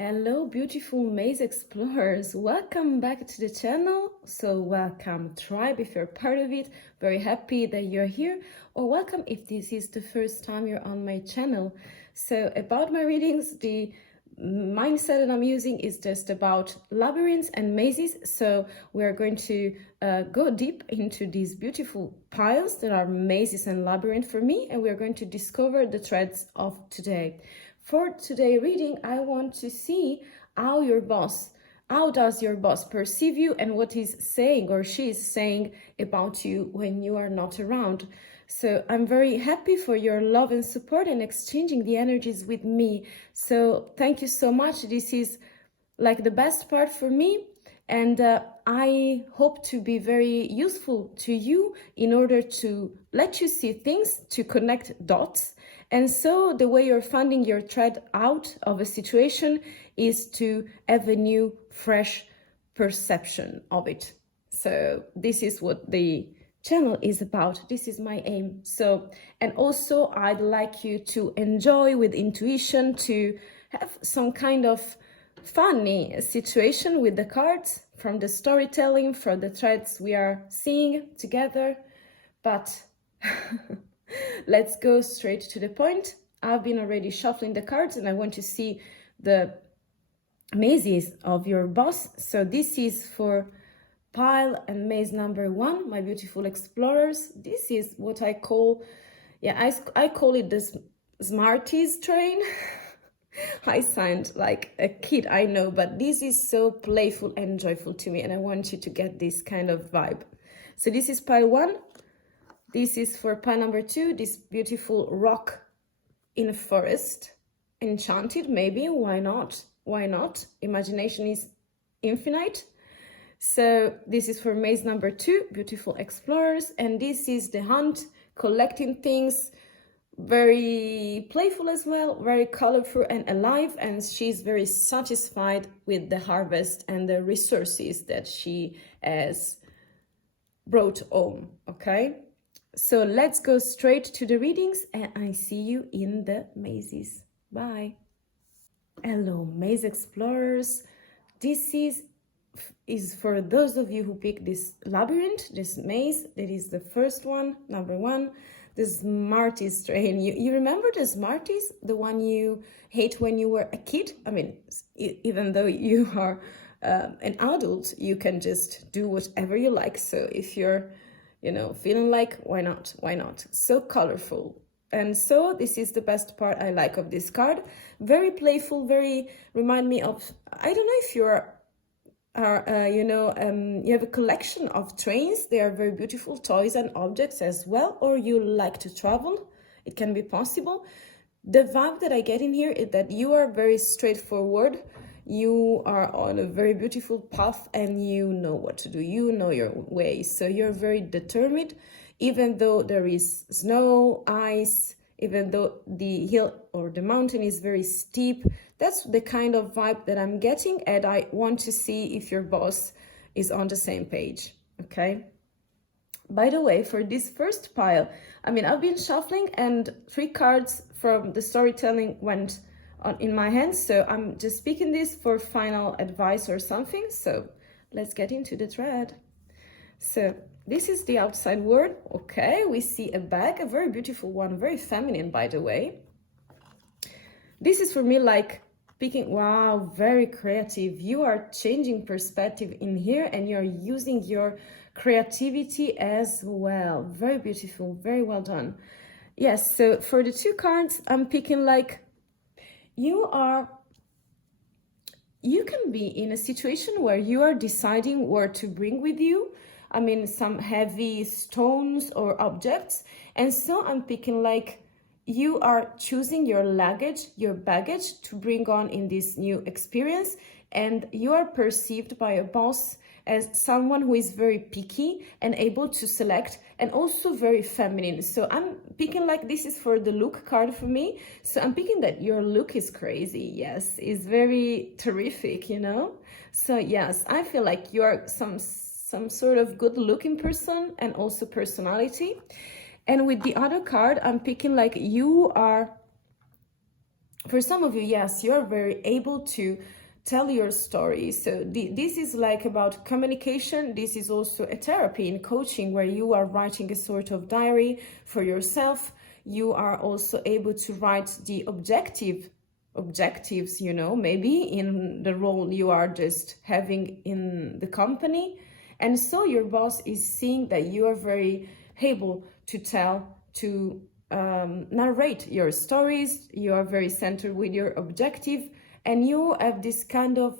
Hello, beautiful maze explorers. Welcome back to the channel. So welcome tribe if you're part of it. Very happy that you're here, or welcome if this is the first time you're on my channel. So about my readings, the mindset that I'm using is just about labyrinths and mazes. So we are going to go deep into these beautiful piles that are mazes and labyrinth for me, and we are going to discover the threads of today. For today's reading, I want to see how does your boss perceive you and what he's saying or she's saying about you when you are not around. So I'm very happy for your love and support and exchanging the energies with me. So thank you so much. This is like the best part for me. And I hope to be very useful to you in order to let you see things, to connect dots. And so the way you're finding your thread out of a situation is to have a new, fresh perception of it. So this is what the channel is about. This is my aim. So, and also I'd like you to enjoy with intuition, to have some kind of funny situation with the cards from the storytelling, from the threads we are seeing together. But let's go straight to the point. I've been already shuffling the cards and I want to see the mazes of your boss. So this is for pile and maze number 1, my beautiful explorers. This is what I call, I call it the smarties train. I sound like a kid, I know, but this is so playful and joyful to me, and I want you to get this kind of vibe. So this is pile 1. This is for pile number 2, this beautiful rock in a forest. Enchanted, maybe, why not? Why not? Imagination is infinite. So this is for maze number 2, beautiful explorers. And this is the hunt, collecting things, very playful as well, very colorful and alive. And she's very satisfied with the harvest and the resources that she has brought home, okay? So let's go straight to the readings and I see you in the mazes. Bye. Hello, maze explorers. This is for those of you who pick this labyrinth, this maze. That is the first one, number 1, the Smarties train. You remember the Smarties, the one you hate when you were a kid? I mean, even though you are an adult, you can just do whatever you like. So if you're feeling like, why not? Why not? So colorful. And so this is the best part I like of this card. Very playful, very remind me of, I don't know if you have a collection of trains. They are very beautiful toys and objects as well, or you like to travel. It can be possible. The vibe that I get in here is that you are very straightforward. You are on a very beautiful path and you know what to do. You know your way. So you're very determined, even though there is snow, ice, even though the hill or the mountain is very steep. That's the kind of vibe that I'm getting, and I want to see if your boss is on the same page, okay? By the way, for this first pile, I've been shuffling and 3 cards from the storytelling went on in my hands, so I'm just picking this for final advice or something. So let's get into the thread. So this is the outside world. Okay, we see a bag, a very beautiful one, very feminine, by the way. This is for me like picking, wow, very creative. You are changing perspective in here and you're using your creativity as well. Very beautiful, very well done. Yes, so for the 2 cards, I'm picking like you can be in a situation where you are deciding where to bring with you. Some heavy stones or objects. And so I'm picking like you are choosing your baggage to bring on in this new experience. And you are perceived by a boss as someone who is very picky and able to select, and also very feminine. So I'm picking like this is for the look card for me. So I'm picking that your look is crazy. Yes, it's very terrific, So yes, I feel like you're some sort of good looking person and also personality. And with the other card, I'm picking like you are For some of you, yes, you're very able to tell your story. So this is like about communication. This is also a therapy in coaching where you are writing a sort of diary for yourself. You are also able to write the objectives, you know, maybe in the role you are just having in the company. And so your boss is seeing that you are very able to tell, to narrate your stories. You are very centered with your objective, and you have this kind of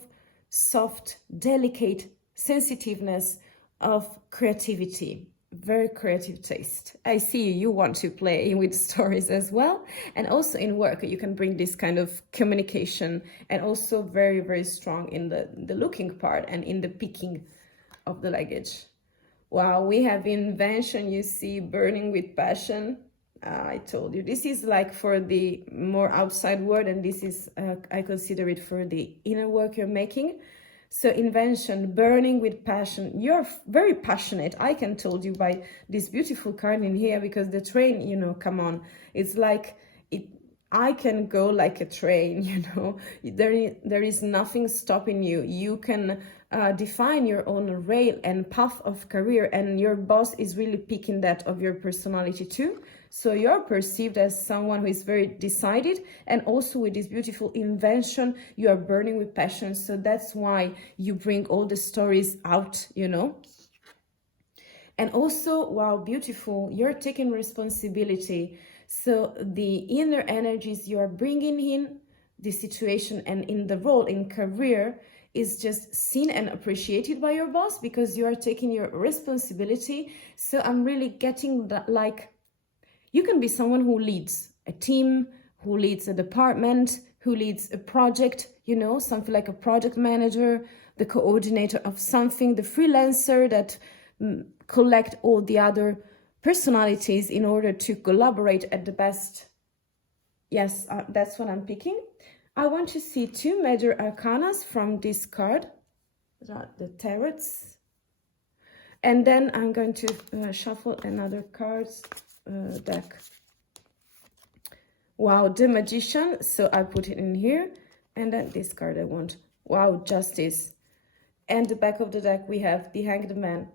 soft, delicate sensitiveness of creativity, very creative taste. I see you want to play with stories as well, and also in work you can bring this kind of communication, and also very, very strong in the looking part and in the picking of the luggage. Wow, we have invention, you see, burning with passion. I told you, this is like for the more outside world, and this is, I consider it for the inner work you're making. So invention, burning with passion. You're very passionate. I can told you by this beautiful card in here, because the train, you know, come on. It's like, I can go like a train, you know. There is nothing stopping you. You can define your own rail and path of career, and your boss is really picking that of your personality too. So you're perceived as someone who is very decided, and also with this beautiful invention, you are burning with passion. So that's why you bring all the stories out, you know. And also, wow, beautiful, you're taking responsibility. So the inner energies you are bringing in the situation and in the role, in career, is just seen and appreciated by your boss, because you are taking your responsibility. So I'm really getting that, like, you can be someone who leads a team, who leads a department, who leads a project, you know, something like a project manager, the coordinator of something, the freelancer that collect all the other personalities in order to collaborate at the best. Yes, that's what I'm picking. I want to see 2 major arcanas from this card, the tarots. And then I'm going to shuffle another cards deck. Wow, the Magician. So I put it in here. And then this card I want. Wow, Justice. And the back of the deck we have the Hanged Man.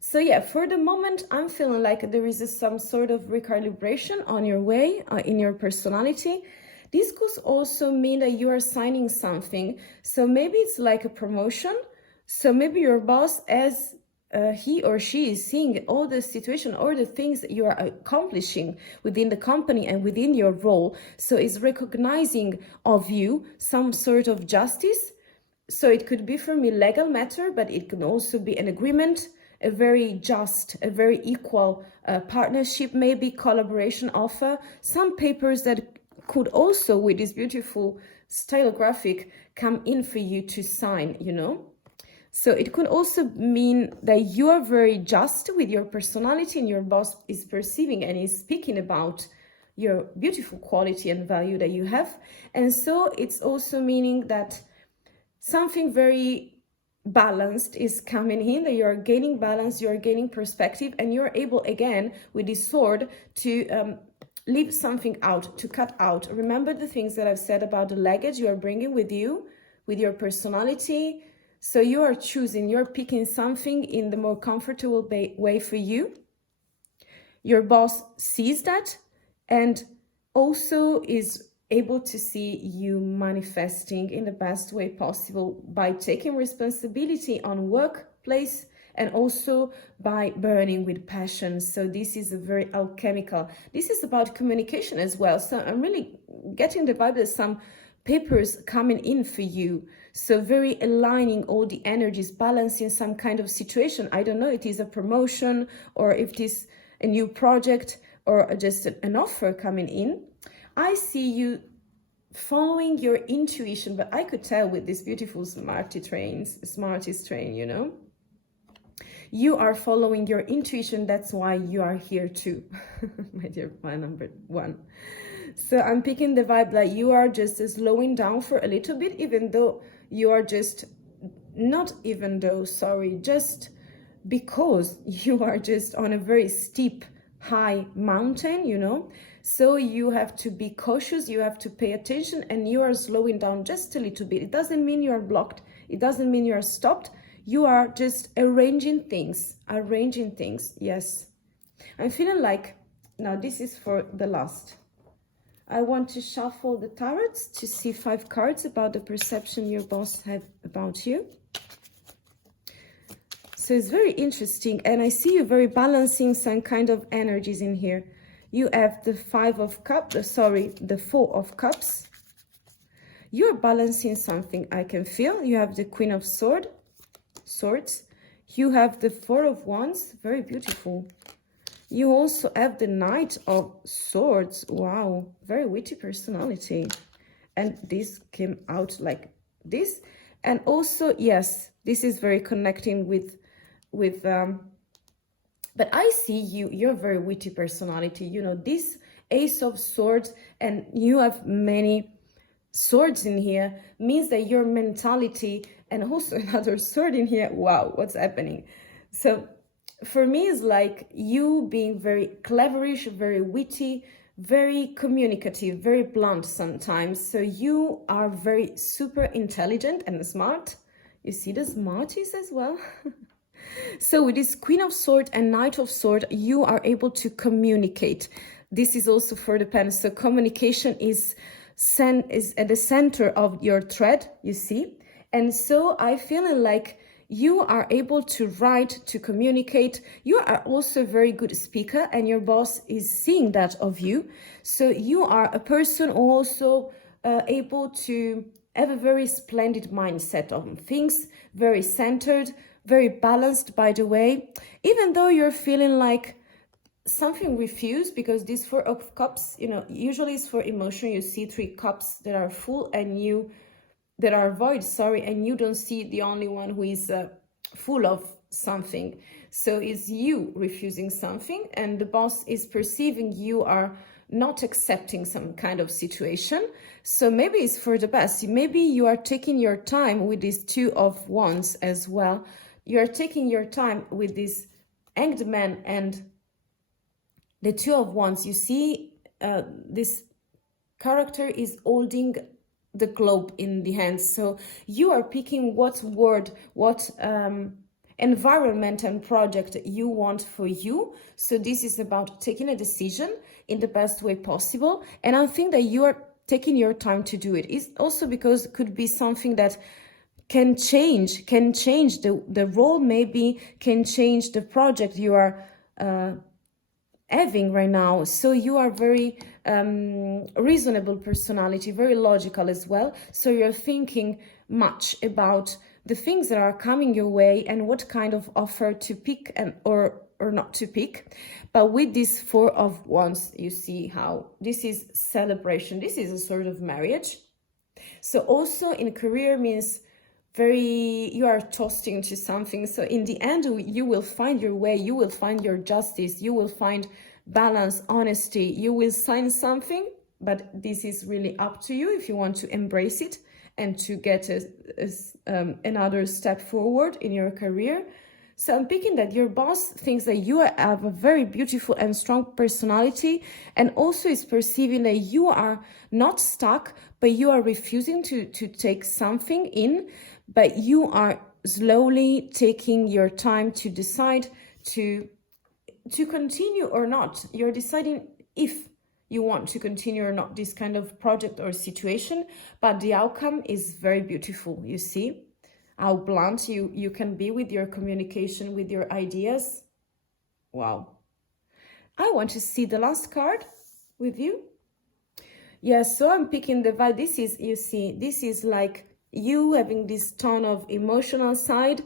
So yeah, for the moment, I'm feeling like there is some sort of recalibration on your way in your personality. This could also mean that you are signing something. So maybe it's like a promotion. So maybe your boss, as he or she is seeing all the situation or the things that you are accomplishing within the company and within your role, so is recognizing of you some sort of justice. So it could be for me legal matter, but it can also be an agreement, a very just, a very equal partnership, maybe collaboration offer, some papers that could also, with this beautiful stylographic, come in for you to sign, you know. So it could also mean that you are very just with your personality, and your boss is perceiving and is speaking about your beautiful quality and value that you have. And so it's also meaning that something very balanced is coming in, that you are gaining balance, you are gaining perspective, and you're able again with this sword to leave something out, to cut out. Remember the things that I've said about the luggage you are bringing with you, with your personality. So you are choosing, you're picking something in the more comfortable way for you. Your boss sees that and also is able to see you manifesting in the best way possible by taking responsibility on workplace, and also by burning with passion. So this is a very alchemical. This is about communication as well. So I'm really getting the vibe that some papers coming in for you. So very aligning all the energies, balancing some kind of situation. I don't know, it is a promotion, or if it is a new project, or just an offer coming in. I see you following your intuition, but I could tell with this beautiful smarties train, you know. You are following your intuition. That's why you are here too, my dear fan number 1. So I'm picking the vibe that you are just slowing down for a little bit, even though you are just, not even though, sorry, just because you are just on a very steep high mountain, you know. So you have to be cautious, you have to pay attention, and you are slowing down just a little bit. It doesn't mean you are blocked, it doesn't mean you are stopped. You are just arranging things, yes. I'm feeling like, now this is for the last. I want to shuffle the tarots to see 5 cards about the perception your boss had about you. So it's very interesting, and I see you very balancing some kind of energies in here. You have the 5 of cups, the 4 of cups. You're balancing something, I can feel. You have the Queen of Swords. You have the 4 of Wands, very beautiful. You also have the Knight of Swords. Wow, very witty personality. And this came out like this. And also, yes, this is very connecting with but I see you're a very witty personality, you know, this Ace of Swords, and you have many swords in here, means that your mentality, and also another sword in here, wow, what's happening? So for me, it's like you being very cleverish, very witty, very communicative, very blunt sometimes. So you are very super intelligent and smart. You see the smarties as well. So with this Queen of Swords and Knight of Swords, you are able to communicate. This is also for the pen. So communication is at the center of your thread, you see. And so I feel like you are able to write, to communicate. You are also a very good speaker, and your boss is seeing that of you. So you are a person also able to have a very splendid mindset on things, very centered, very balanced, by the way, even though you're feeling like something refused, because this 4 of cups, you know, usually is for emotion. You see 3 cups that are full and that are void, and you don't see the only one who is full of something. So it's you refusing something, and the boss is perceiving you are not accepting some kind of situation. So maybe it's for the best. Maybe you are taking your time with these 2 of Wands as well. You are taking your time with this Hanged Man and the 2 of Wands. You see this character is holding the globe in the hands. So you are picking what word, what environment and project you want for you. So this is about taking a decision in the best way possible. And I think that you are taking your time to do it. It's also because it could be something that can change the role, maybe can change the project you are having right now. So you are very reasonable personality, very logical as well. So you're thinking much about the things that are coming your way and what kind of offer to pick and or not to pick. But with this 4 of Wands, you see how this is celebration. This is a sort of marriage. So also in career means you are toasting to something. So in the end, you will find your way, you will find your justice, you will find balance, honesty, you will sign something, but this is really up to you if you want to embrace it and to get another step forward in your career. So I'm picking that your boss thinks that you have a very beautiful and strong personality, and also is perceiving that you are not stuck, but you are refusing to take something in, but you are slowly taking your time to decide to continue or not. You're deciding if you want to continue or not this kind of project or situation, but the outcome is very beautiful. You see how blunt you can be with your communication, with your ideas. Wow. I want to see the last card with you. Yes, so I'm picking the vibe. This is, you see, this is like you having this tone of emotional side,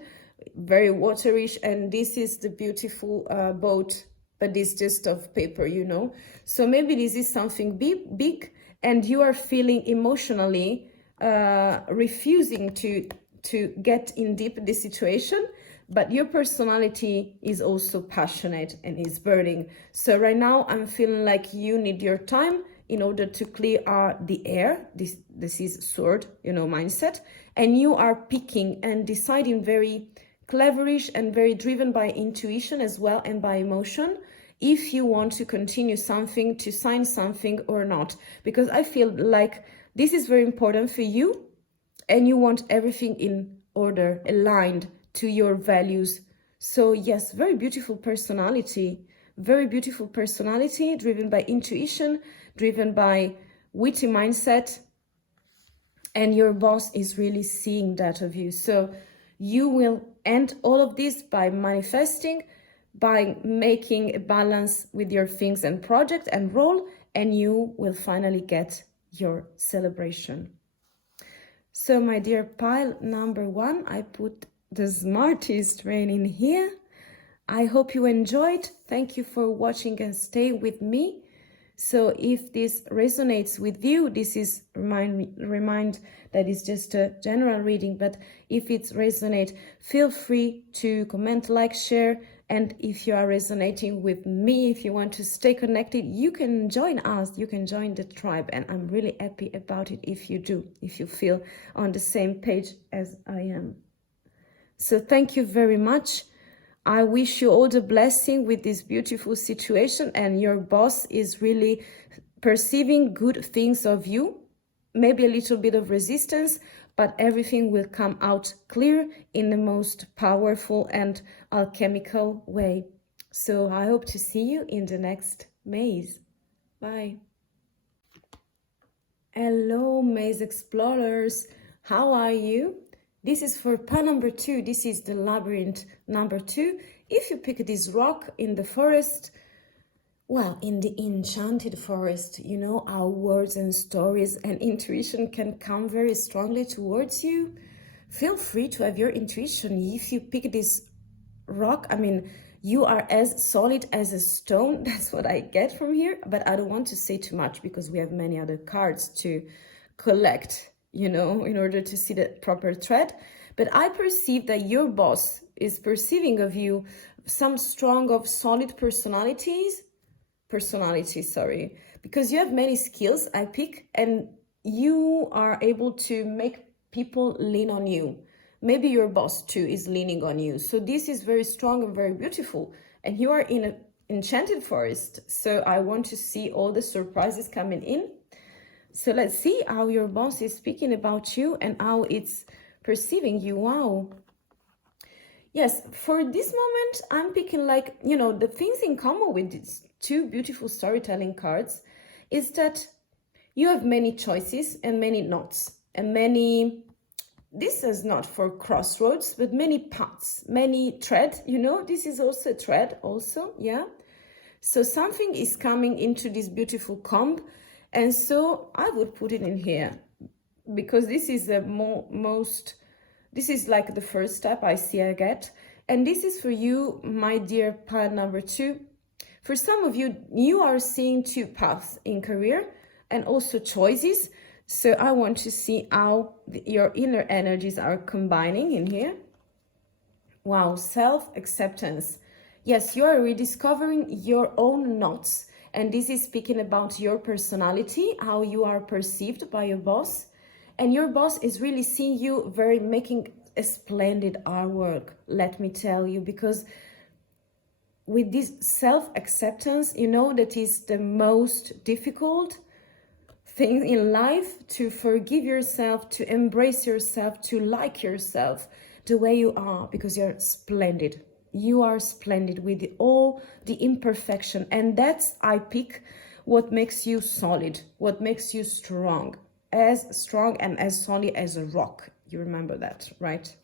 very waterish, and this is the beautiful boat, but it's just of paper, you know. So maybe this is something big, and you are feeling emotionally refusing to get in deep this situation, but your personality is also passionate and is burning. So right now I'm feeling like you need your time in order to clear the air. This is sword, you know, mindset, and you are picking and deciding very cleverish and very driven by intuition as well and by emotion if you want to continue something, to sign something or not, because I feel like this is very important for you and you want everything in order, aligned to your values. So yes, very beautiful personality, driven by intuition, driven by witty mindset, and your boss is really seeing that of you. So you will end all of this by manifesting, by making a balance with your things and project and role, and you will finally get your celebration. So my dear pile number 1, I put the Smarties train in here. I hope you enjoyed. Thank you for watching and stay with me. So if this resonates with you, this is remind that it's just a general reading, but if it resonates, feel free to comment, like, share, and if you are resonating with me, if you want to stay connected, you can join us, you can join the tribe, and I'm really happy about it if you do, if you feel on the same page as I am. So thank you very much. I wish you all the blessing with this beautiful situation, and your boss is really perceiving good things of you, maybe a little bit of resistance, but everything will come out clear in the most powerful and alchemical way. So I hope to see you in the next maze. Bye. Hello, maze explorers. How are you? This is for pile number 2. This is the labyrinth number 2. If you pick this rock in the forest, well, in the enchanted forest, you know, our words and stories and intuition can come very strongly towards you. Feel free to have your intuition. If you pick this rock, I mean, you are as solid as a stone. That's what I get from here. But I don't want to say too much because we have many other cards to collect, you know, in order to see the proper thread. But I perceive that your boss is perceiving of you some strong of solid personality, because you have many skills, I pick, and you are able to make people lean on you. Maybe your boss too is leaning on you. So this is very strong and very beautiful. And you are in an enchanted forest. So I want to see all the surprises coming in. So let's see how your boss is speaking about you and how it's perceiving you. Wow. Yes, for this moment, I'm picking, like, you know, the things in common with these 2 beautiful storytelling cards is that you have many choices and many knots and many, this is not for crossroads, but many paths, many thread, you know, this is also a thread also, yeah. So something is coming into this beautiful comb, and so I would put it in here because this is the this is like the first step I see I get. And this is for you, my dear pile number 2. For some of you, you are seeing 2 paths in career and also choices. So I want to see how your inner energies are combining in here. Wow, self-acceptance. Yes, you are rediscovering your own knots. And this is speaking about your personality, how you are perceived by your boss. And your boss is really seeing you making a splendid artwork, let me tell you, because with this self-acceptance, you know, that is the most difficult thing in life, to forgive yourself, to embrace yourself, to like yourself the way you are, because you're splendid. You are splendid with all the imperfection. And that's, I pick, what makes you solid, what makes you strong. As strong and as solid as a rock. You remember that, right?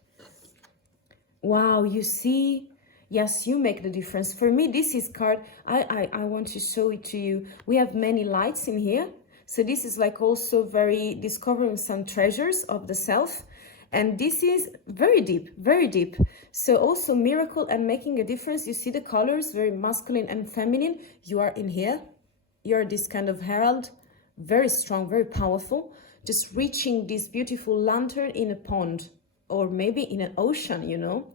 Wow, you see, yes, you make the difference. For me, this is card, I want to show it to you. We have many lights in here. So this is like also very discovering some treasures of the self. And this is very deep, very deep. So also miracle and making a difference. You see the colors, very masculine and feminine. You are in here. You're this kind of herald. Very strong, very powerful, just reaching this beautiful lantern in a pond or maybe in an ocean, you know.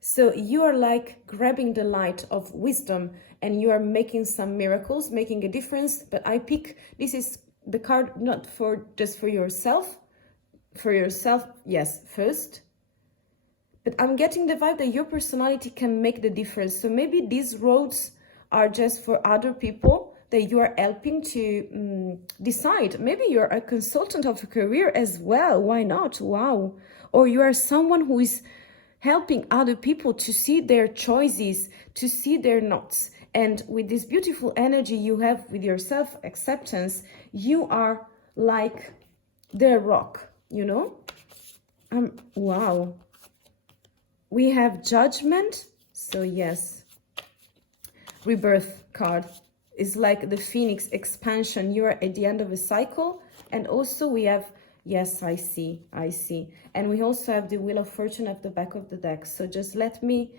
So you are like grabbing the light of wisdom and you are making some miracles, making a difference. But I pick, this is the card not for just for yourself, yes, first. But I'm getting the vibe that your personality can make the difference. So maybe these roads are just for other people that you are helping to decide. Maybe you're a consultant of a career as well. Why not? Wow. Or you are someone who is helping other people to see their choices, to see their knots. And with this beautiful energy you have with your self-acceptance, you are like their rock, you know? Wow. We have judgment. So yes, rebirth card is like the phoenix expansion. You are at the end of a cycle. And also we have, yes, I see. And we also have the Wheel of Fortune at the back of the deck. So just let me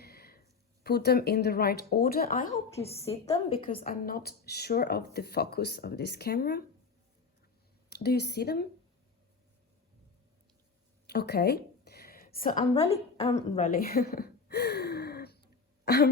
put them in the right order. I hope you see them because I'm not sure of the focus of this camera. Do you see them? Okay. So I'm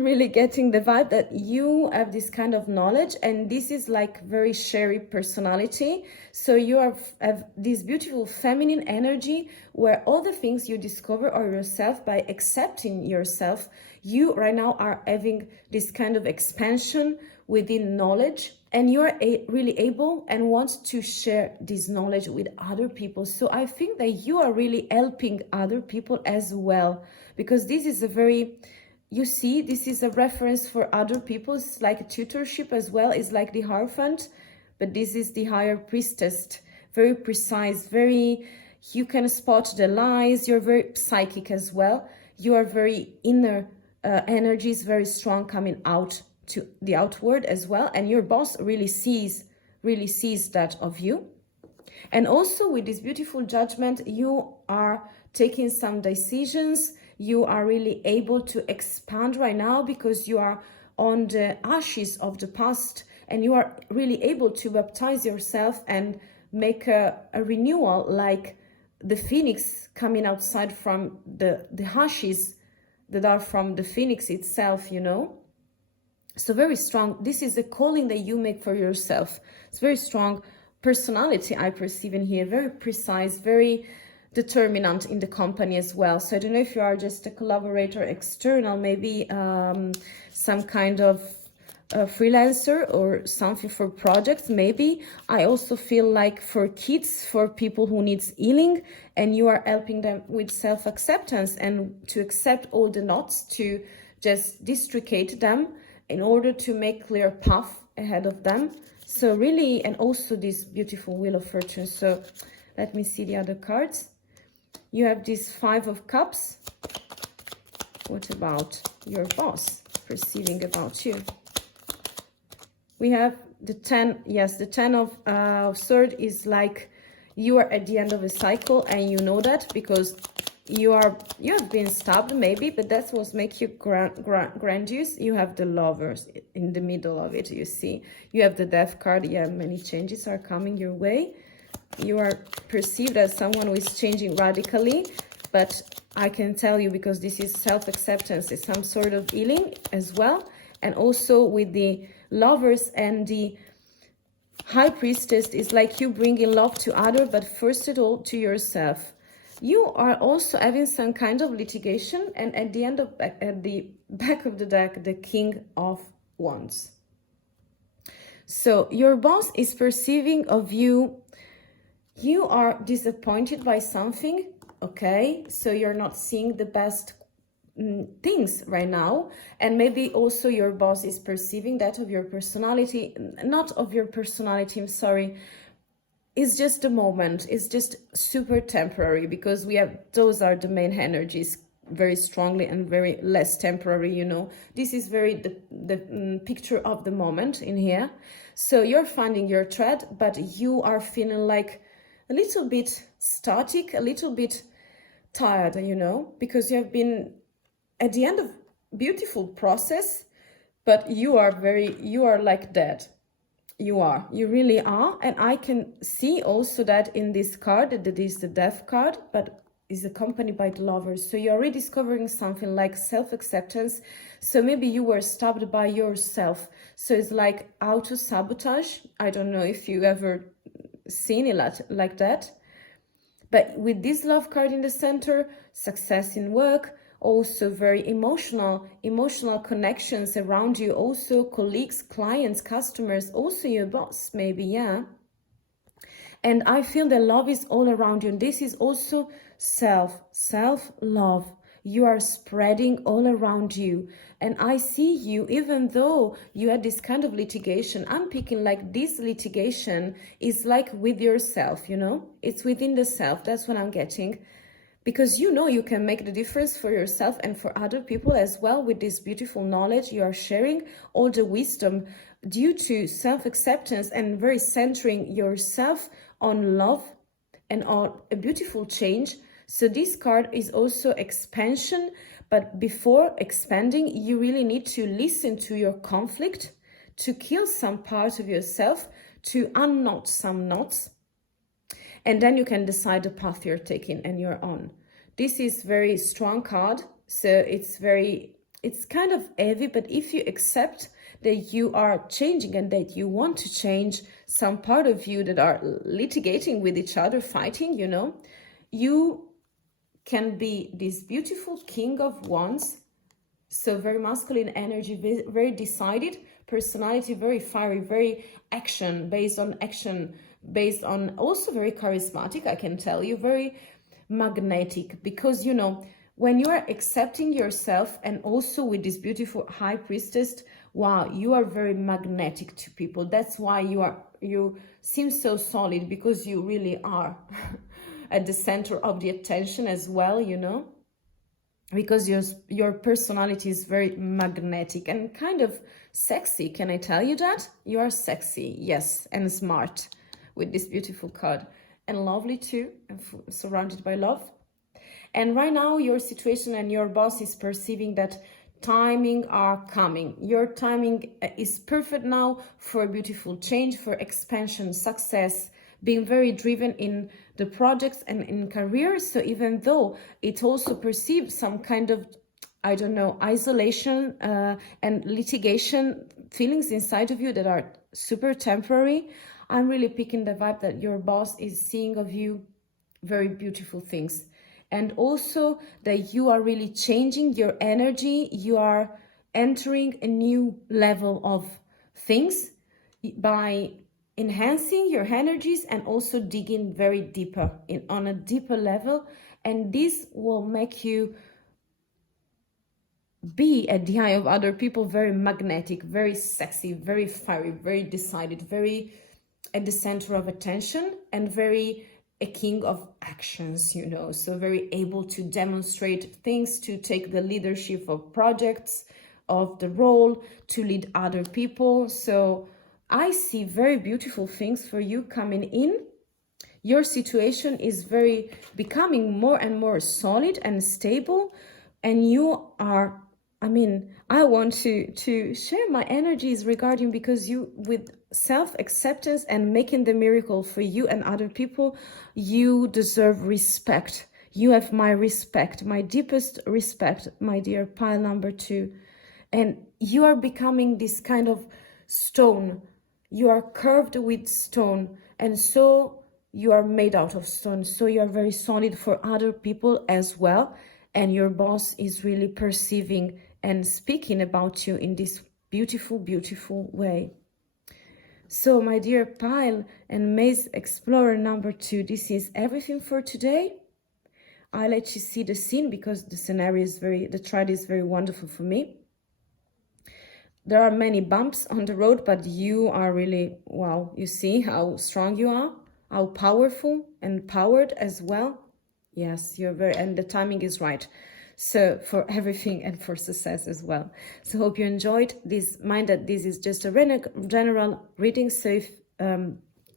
really getting the vibe that you have this kind of knowledge, and this is like very sherry personality. So you have this beautiful feminine energy where all the things you discover are yourself by accepting yourself. You right now are having this kind of expansion within knowledge, and you are really able and want to share this knowledge with other people. So I think that you are really helping other people as well, because this is a very, you see, this is a reference for other people. It's like a tutorship as well. It's like the Hierophant, but this is the Higher Priestess. Very precise, very, you can spot the lies. You're very psychic as well. You are very inner energy is very strong coming out to the outward as well. And your boss really sees that of you. And also with this beautiful judgment, you are taking some decisions. You are really able to expand right now because you are on the ashes of the past, and you are really able to baptize yourself and make a renewal, like the phoenix coming outside from the ashes that are from the phoenix itself, you know. So very strong. This is a calling that you make for yourself. It's very strong personality I perceive in here, very precise, very determinant in the company as well. So I don't know if you are just a collaborator external, maybe some kind of freelancer or something for projects. Maybe I also feel like for kids, for people who needs healing, and you are helping them with self-acceptance and to accept all the knots, to just districate them in order to make clear path ahead of them. So really, and also this beautiful Wheel of Fortune. So let me see the other cards. You have this Five of Cups. What about your boss perceiving about you? We have the 10, yes, the 10 of Swords is like you are at the end of a cycle, and you know that because you have been stabbed maybe, but that's what makes you grandiose. You have the Lovers in the middle of it, you see. You have the Death card. Yeah, many changes are coming your way. You are perceived as someone who is changing radically, but I can tell you, because this is self-acceptance, is some sort of healing as well. And also with the Lovers and the High Priestess, is like you bringing love to others, but first of all to yourself. You are also having some kind of litigation, and at the end of at the back of the deck, the King of Wands. So your boss is perceiving of you. You are disappointed by something, okay? So you're not seeing the best things right now, and maybe also your boss is perceiving that of your personality, not of your personality, I'm sorry. It's just a moment. It's just super temporary, because we have, those are the main energies very strongly and very less temporary, you know. This is very the picture of the moment in here. So you're finding your thread, but you are feeling like a little bit static, a little bit tired, you know, because you have been at the end of beautiful process, but you are like dead. You really are. And I can see also that in this card, that is the Death card, but is accompanied by the Lovers. So you're rediscovering something like self-acceptance. So maybe you were stabbed by yourself. So it's like auto-sabotage. I don't know if you ever seen it like that. But with this Love card in the center, success in work, also very emotional connections around you, also colleagues, clients, customers, also your boss maybe, yeah. And I feel the love is all around you. And this is also self-love. You are spreading all around you. And I see you, even though you had this kind of litigation, I'm picking like this litigation is like with yourself, you know? It's within the self. That's what I'm getting. Because you know you can make the difference for yourself and for other people as well with this beautiful knowledge. You are sharing all the wisdom due to self-acceptance and very centering yourself on love and on a beautiful change. So this card is also expansion, but before expanding, you really need to listen to your conflict, to kill some part of yourself, to unknot some knots. And then you can decide the path you're taking and you're on. This is very strong card. So it's kind of heavy, but if you accept that you are changing and that you want to change some part of you that are litigating with each other, fighting, you know, you can be this beautiful King of Wands. So very masculine energy, very decided personality, very fiery, very based on also very charismatic, I can tell you, very magnetic, because you know, when you are accepting yourself and also with this beautiful High Priestess, wow, you are very magnetic to people. That's why you seem so solid, because you really are at the center of the attention as well, you know, because your personality is very magnetic and kind of sexy. Can I tell you that? You are sexy, yes, and smart with this beautiful card, and lovely too, and surrounded by love. And right now your situation and your boss is perceiving that timing are coming. Your timing is perfect now for a beautiful change, for expansion, success, being very driven in the projects and in career. So even though it also perceives some kind of, I don't know, isolation and litigation feelings inside of you that are super temporary, I'm really picking the vibe that your boss is seeing of you very beautiful things. And also that you are really changing your energy. You are entering a new level of things by enhancing your energies and also digging very deeper on a deeper level. And this will make you be at the eye of other people very magnetic, very sexy, very fiery, very decided, very at the center of attention, and very a king of actions, you know, so very able to demonstrate things, to take the leadership of projects, of the role, to lead other people. So I see very beautiful things for you coming in. Your situation is very becoming more and more solid and stable, and you are, I mean, I want to share my energies regarding, because you, with self-acceptance and making the miracle for you and other people, you deserve respect. You have my respect, my deepest respect, my dear pile number 2. And you are becoming this kind of stone. You are curved with stone, and so you are made out of stone. So you are very solid for other people as well. And your boss is really perceiving and speaking about you in this beautiful, beautiful way. So my dear pile and maze explorer number 2, this is everything for today. I'll let you see the scene, because the scenario is the trade is very wonderful for me. There are many bumps on the road, but you are really, wow, you see how strong you are, how powerful and powered as well. Yes, you're very, and the timing is right. So for everything and for success as well. So hope you enjoyed this. Mind that this is just a general reading. So if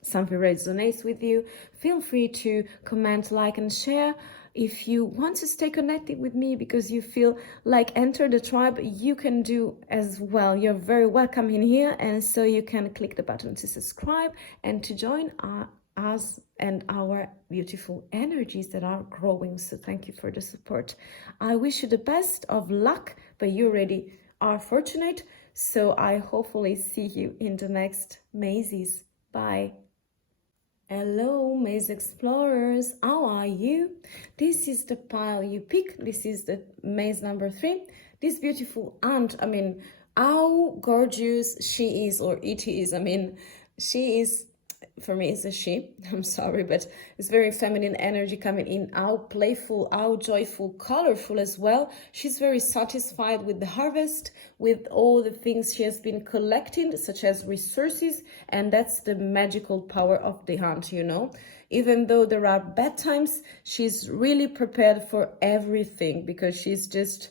something resonates with you, feel free to comment, like, and share. If you want to stay connected with me because you feel like enter the tribe, you can do as well. You're very welcome in here. And so you can click the button to subscribe and to join us and our beautiful energies that are growing. So thank you for the support. I wish you the best of luck, but you already are fortunate. So I hopefully see you in the next mazes. Bye. Hello, Maze Explorers, how are you? This is the pile you pick. This is the maze number 3. This beautiful ant, I mean, how gorgeous she is, or it is. I mean, she is, for me, it's a she. I'm sorry, but it's very feminine energy coming in. How playful, how joyful, colorful as well. She's very satisfied with the harvest, with all the things she has been collecting, such as resources. And that's the magical power of the hunt, you know. Even though there are bad times, she's really prepared for everything, because she's just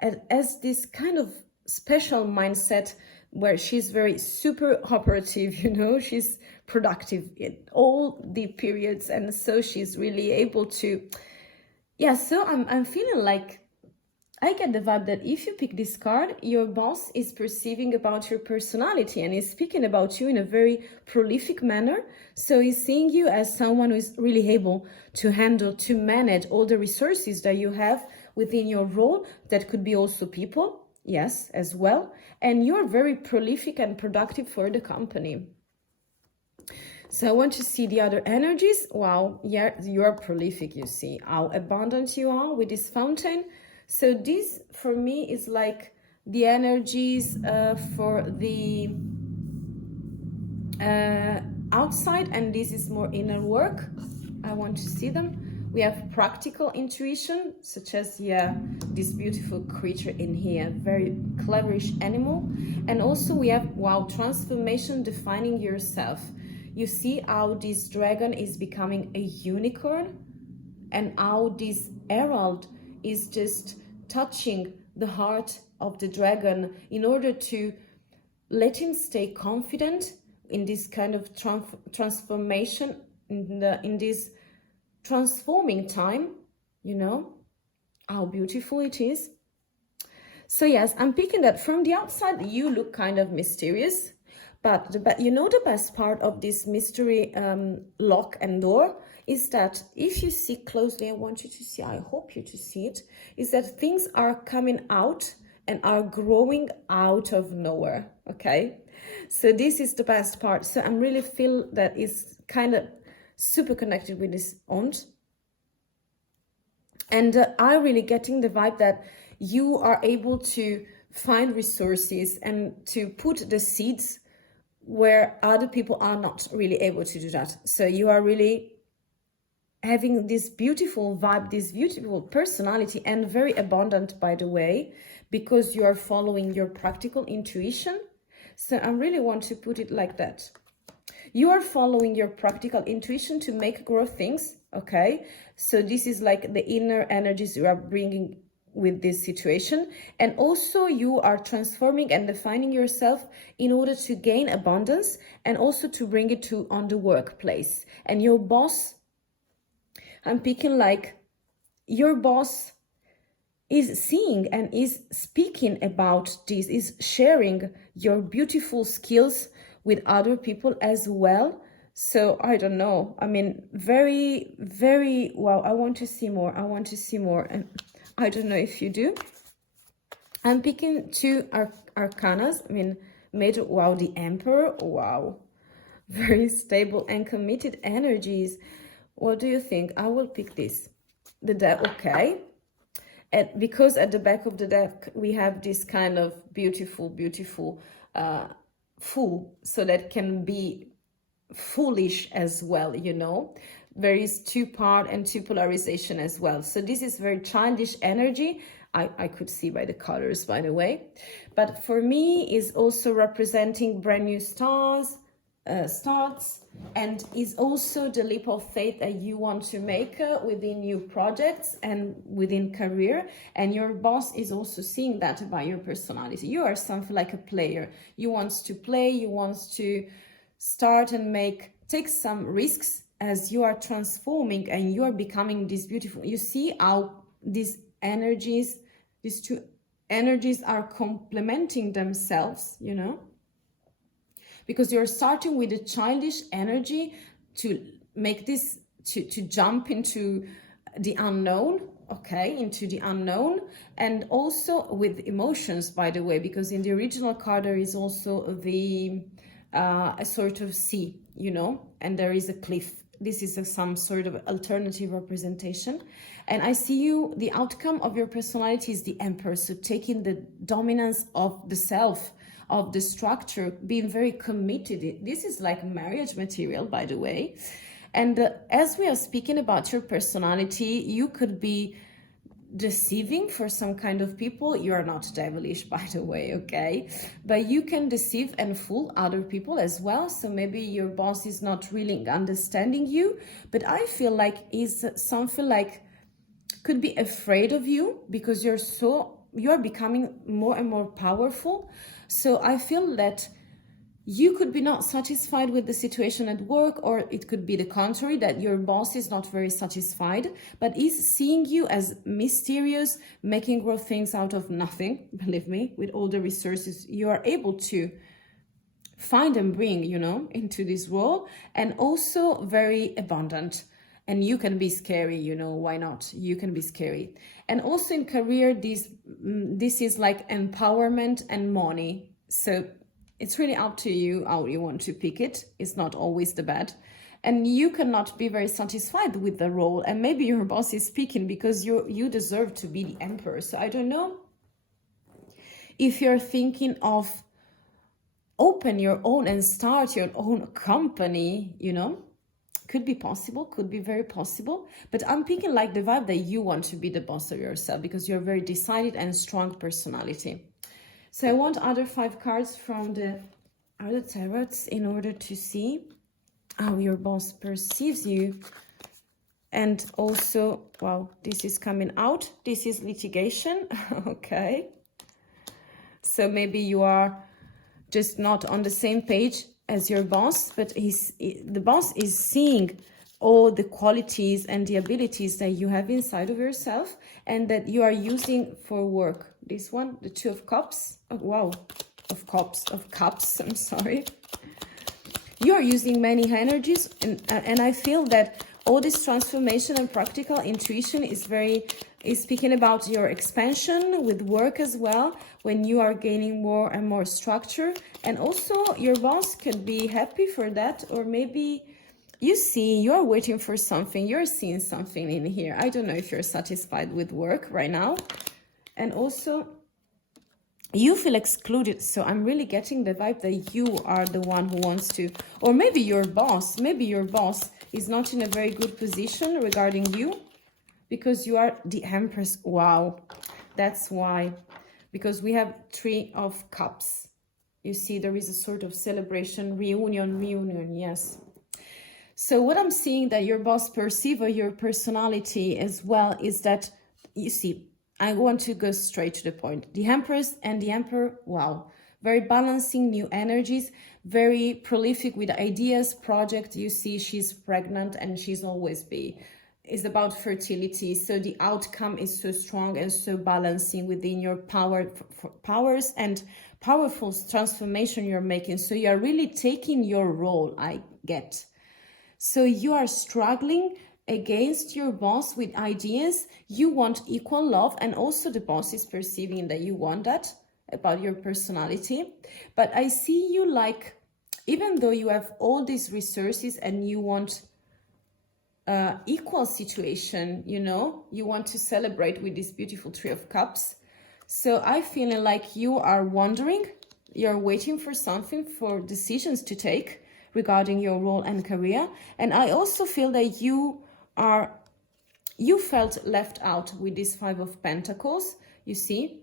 as this kind of special mindset where she's very super operative, you know, she's productive in all the periods, and so she's really able to, yeah. So I'm feeling like I get the vibe that if you pick this card, your boss is perceiving about your personality and is speaking about you in a very prolific manner. So he's seeing you as someone who is really able to handle, to manage all the resources that you have within your role. That could be also people, yes, as well. And you're very prolific and productive for the company. So I want to see the other energies. Wow, yeah, you're prolific, you see how abundant you are with this fountain. So this for me is like the energies for the outside, and this is more inner work. I want to see them. We have practical intuition, such as, yeah, this beautiful creature in here, very cleverish animal. And also we have, wow, transformation, defining yourself. You see how this dragon is becoming a unicorn, and how this herald is just touching the heart of the dragon in order to let him stay confident in this kind of transformation, in this transforming time, you know, how beautiful it is. So yes, I'm picking that from the outside, you look kind of mysterious, but you know, the best part of this mystery lock and door is that if you see closely, I want you to see, I hope you to see it, is that things are coming out and are growing out of nowhere, okay? So this is the best part. So I'm really feel that it's kind of super connected with this aunt. And I'm really getting the vibe that you are able to find resources and to put the seeds where other people are not really able to do that. So you are really having this beautiful vibe, this beautiful personality, and very abundant, by the way, because you are following your practical intuition. So I really want to put it like that. You are following your practical intuition to make grow things, okay? So this is like the inner energies you are bringing with this situation. And also you are transforming and defining yourself in order to gain abundance, and also to bring it to on the workplace. And your boss, I'm picking like your boss is seeing and is speaking about this, is sharing your beautiful skills with other people as well. So I don't know, I mean, very, very, wow, I want to see more, I want to see more. And I don't know if you do. I'm picking two arcanas, I mean, major, wow, the Emperor, wow, very stable and committed energies. What do you think? I will pick this. The deck, okay. And because at the back of the deck, we have this kind of beautiful, beautiful fool. So that can be foolish as well, you know. There is two part and two polarization as well. So this is very childish energy. I could see by the colors, by the way. But for me, is also representing brand new starts, and is also the leap of faith that you want to make within new projects and within career. And your boss is also seeing that about your personality. You are something like a player. You want to play, you want to start and take some risks as you are transforming and you are becoming this beautiful. You see how these energies, these two energies are complementing themselves, you know, because you're starting with a childish energy to make this, to jump into the unknown, okay, into the unknown, and also with emotions, by the way, because in the original card there is also the a sort of sea, you know, and there is a cliff. This is some sort of alternative representation. And I see you, the outcome of your personality is the Emperor. So taking the dominance of the self, of the structure, being very committed. This is like marriage material, by the way. And as we are speaking about your personality, you could be deceiving for some kind of people. You are not devilish, by the way, okay? But you can deceive and fool other people as well. So maybe your boss is not really understanding you, but I feel like is something like could be afraid of you because you're becoming more and more powerful. So I feel that you could be not satisfied with the situation at work, or it could be the contrary, that your boss is not very satisfied, but is seeing you as mysterious, making grow things out of nothing. Believe me, with all the resources you are able to find and bring, you know, into this role, and also very abundant. And you can be scary, you know, why not? You can be scary. And also in career, this is like empowerment and money. So it's really up to you how you want to pick it. It's not always the bad. And you cannot be very satisfied with the role. And maybe your boss is speaking because you deserve to be the emperor. So I don't know if you're thinking of open your own and start your own company, you know. Could be possible, could be very possible. But I'm picking like the vibe that you want to be the boss of yourself because you're very decided and strong personality. So I want other 5 cards from the other tarots in order to see how your boss perceives you. And also, wow, this is coming out. This is litigation. Okay. So maybe you are just not on the same page as your boss, but the boss is seeing all the qualities and the abilities that you have inside of yourself and that you are using for work. This one, the 2 of Cups. Oh, wow, of cups, I'm sorry. You are using many energies, and I feel that all this transformation and practical intuition is speaking about your expansion with work as well, when you are gaining more and more structure. And also your boss could be happy for that, or maybe you're waiting for something, you're seeing something in here. I don't know if you're satisfied with work right now. And also you feel excluded. So I'm really getting the vibe that you are the one who wants to, or maybe your boss is not in a very good position regarding you because you are the Empress. Wow, that's why, because we have 3 of Cups. You see, there is a sort of celebration, reunion, yes. So what I'm seeing that your boss perceives of your personality as well is that, you see, I want to go straight to the point. The Empress and the Emperor, wow, very balancing new energies, very prolific with ideas, project. You see, she's pregnant and she's always is about fertility. So the outcome is so strong and so balancing within your powers and powerful transformation you're making. So you are really taking your role, I get. So you are struggling against your boss with ideas. You want equal love, and also the boss is perceiving that you want that about your personality. But I see you like, even though you have all these resources and you want equal situation, you know, you want to celebrate with this beautiful 3 of Cups. So I feel like you are wondering, you're waiting for something, for decisions to take regarding your role and career. And I also feel that you felt left out with this 5 of Pentacles. You see,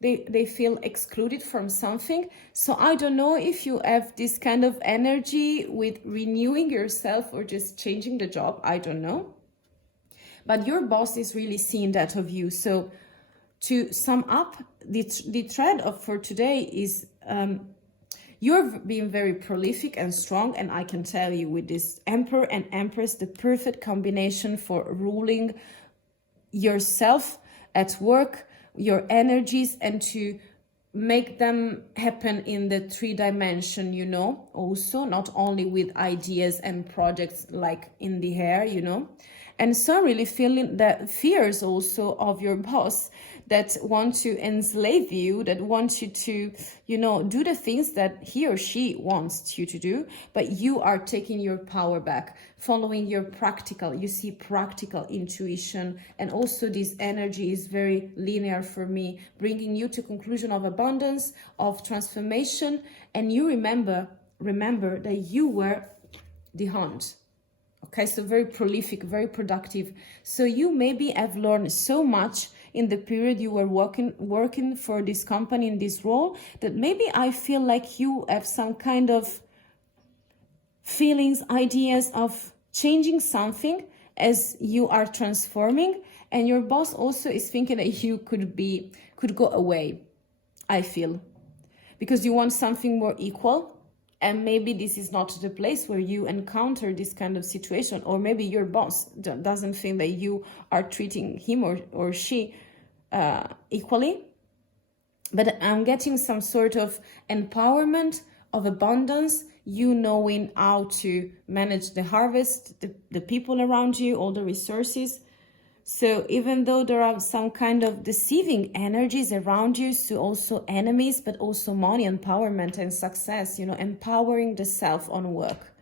they feel excluded from something. So I don't know if you have this kind of energy with renewing yourself or just changing the job. I don't know. But your boss is really seeing that of you. So to sum up, the thread for today is you're being very prolific and strong. And I can tell you with this Emperor and Empress, the perfect combination for ruling yourself at work, your energies, and to make them happen in the 3 dimension, you know, also not only with ideas and projects like in the air, you know. And so really feeling the fears also of your boss that want to enslave you, that want you to, you know, do the things that he or she wants you to do, but you are taking your power back, following your practical, you see, practical intuition. And also this energy is very linear for me, bringing you to conclusion of abundance, of transformation. And you remember that you were the hunt. Okay, so very prolific, very productive. So you maybe have learned so much in the period you were working for this company in this role, that maybe I feel like you have some kind of feelings, ideas of changing something as you are transforming. And your boss also is thinking that you could go away, I feel, because you want something more equal. And maybe this is not the place where you encounter this kind of situation. Or maybe your boss doesn't think that you are treating him or she equally. But I'm getting some sort of empowerment, of abundance, you knowing how to manage the harvest, the people around you, all the resources. So even though there are some kind of deceiving energies around you, so also enemies, but also money, empowerment and success, you know, empowering the self on work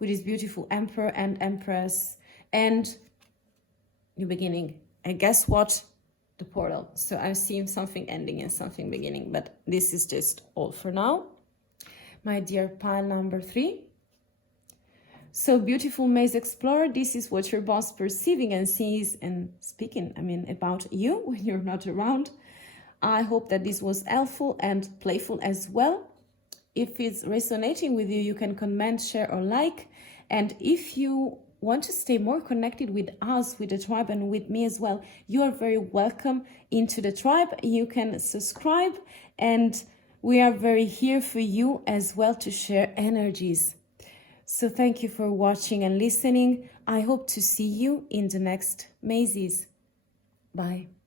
with this beautiful Emperor and Empress and new beginning. And guess what? The portal. So I'm seeing something ending and something beginning, but this is just all for now. My dear pile number 3. So beautiful Maze Explorer, this is what your boss perceiving and sees and speaking, about you when you're not around. I hope that this was helpful and playful as well. If it's resonating with you, you can comment, share or like. And if you want to stay more connected with us, with the tribe and with me as well, you are very welcome into the tribe. You can subscribe and we are very here for you as well to share energies. So thank you for watching and listening. I hope to see you in the next mazes. Bye.